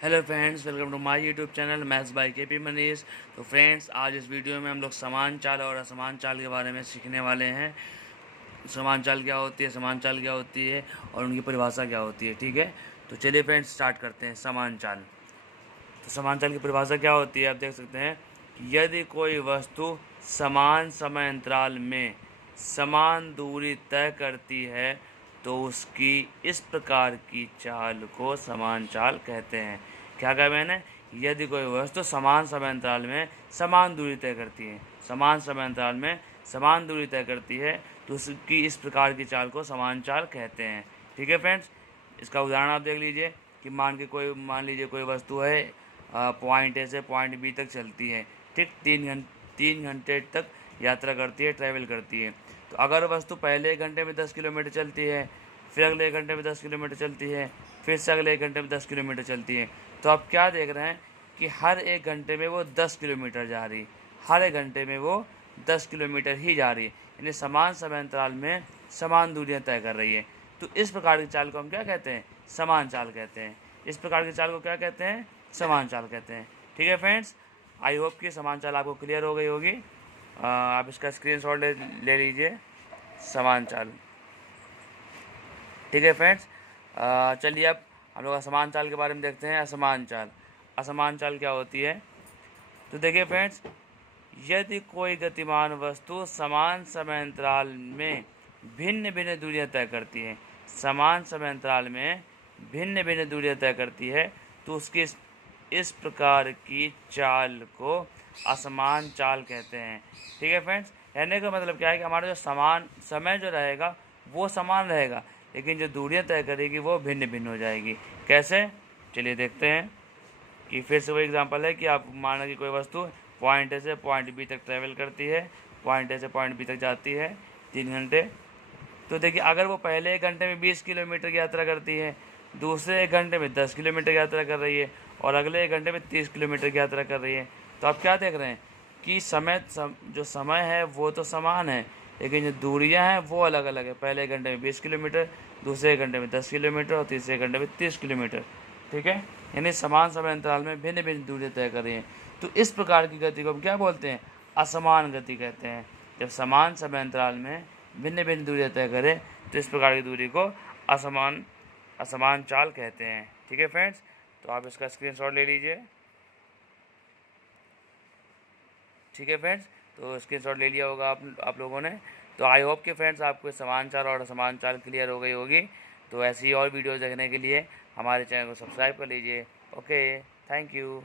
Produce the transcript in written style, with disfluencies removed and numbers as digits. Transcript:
Hello friends, welcome to my YouTube channel maths by KP Manish. तो friends, आज इस video में हम लोग समान चाल और असमान चाल के बारे में सीखने वाले हैं। समान चाल क्या होती है, समान चाल क्या होती है और उनकी परिभाषा क्या होती है। ठीक है, तो चलिए फ्रेंड्स स्टार्ट करते हैं। समान चाल। तो समान चाल की परिभाषा क्या होती है, आप देख सकते हैं कि यदि कोई वस्तु समान समय अंतराल में समान दूरी तय करती है तो उसकी इस प्रकार की चाल को समान चाल कहते हैं। क्या कहा मैंने? यदि कोई वस्तु समान समय अंतराल में समान दूरी तय करती है, समान समय अंतराल में समान दूरी तय करती है तो उसकी इस प्रकार की चाल को समान चाल कहते हैं। ठीक है फ्रेंड्स, इसका उदाहरण आप देख लीजिए कि मान लीजिए कोई वस्तु है, पॉइंट ए से पॉइंट बी तक चलती है। ठीक, 3 घंटे तक यात्रा करती है, ट्रैवल करती है। तो अगर वस्तु पहले 1 घंटे में 10 किलोमीटर चलती है, फिर अगले 1 घंटे में 10 किलोमीटर चलती है, फिर से अगले 1 घंटे में 10 किलोमीटर चलती है, तो आप क्या देख रहे हैं कि हर 1 घंटे में वो 10 किलोमीटर जा रही, हर 1 घंटे में वो 10 किलोमीटर ही जा रही है, यानी समान समय अंतराल में समान दूरियां तय कर रही है। तो इस प्रकार की चाल को हम क्या कहते हैं? समान चाल कहते हैं। इस प्रकार की चाल को क्या कहते हैं? समान चाल कहते हैं। ठीक है फ्रेंड्स, आई होप कि समान चाल आपको क्लियर हो गई होगी। आप इसका स्क्रीनशॉट ले लीजिए। समान चाल। ठीक है फ्रेंड्स, चलिए अब हम लोग असमान चाल के बारे में देखते हैं। असमान चाल। असमान चाल क्या होती है? तो देखिए फ्रेंड्स, यदि कोई गतिमान वस्तु समान समय अंतराल में भिन्न भिन्न दूरियां तय करती है, समान समय अंतराल में भिन्न भिन्न दूरियां तय करती है तो उसकी इस प्रकार की चाल को असमान चाल कहते हैं। ठीक है फ्रेंड्स, कहने का मतलब क्या है कि हमारा जो समान समय जो रहेगा वो समान रहेगा, लेकिन जो दूरियां तय करेगी वो भिन्न भिन्न हो जाएगी। कैसे? चलिए देखते हैं कि फिर से वो एग्जांपल है कि आप माना कि कोई वस्तु पॉइंट ए से पॉइंट बी तक ट्रैवल करती है, पॉइंट ए से पॉइंट बी तक जाती है 3 घंटे। तो देखिए, अगर वो पहले 1 घंटे में 20 किलोमीटर की यात्रा करती है, दूसरे 1 घंटे में 10 किलोमीटर की यात्रा कर रही है और अगले 1 घंटे में 30 किलोमीटर की यात्रा कर रही है, तो आप क्या देख रहे हैं कि जो समय है वो तो समान है, लेकिन जो दूरियां हैं वो अलग अलग है। पहले 1 घंटे में 20 किलोमीटर, दूसरे 1 घंटे में 10 किलोमीटर और तीसरे 1 घंटे में 30 किलोमीटर। ठीक है, यानी समान समय अंतराल में भिन्न भिन्न दूरियां तय कर रही हैं। तो इस प्रकार की गति को हम क्या बोलते हैं? असमान गति कहते हैं। जब समान समय अंतराल में भिन्न भिन्न दूरियां तय करें तो इस प्रकार की दूरी को असमान चाल कहते हैं। ठीक है फ्रेंड्स, तो आप इसका स्क्रीनशॉट ले लीजिए। ठीक है फ्रेंड्स, तो स्क्रीनशॉट ले लिया होगा आप लोगों ने। तो आई होप कि फ्रेंड्स आपको समान चाल और असमान चाल क्लियर हो गई होगी। तो ऐसी और वीडियोज़ देखने के लिए हमारे चैनल को सब्सक्राइब कर लीजिए। Okay, thank you.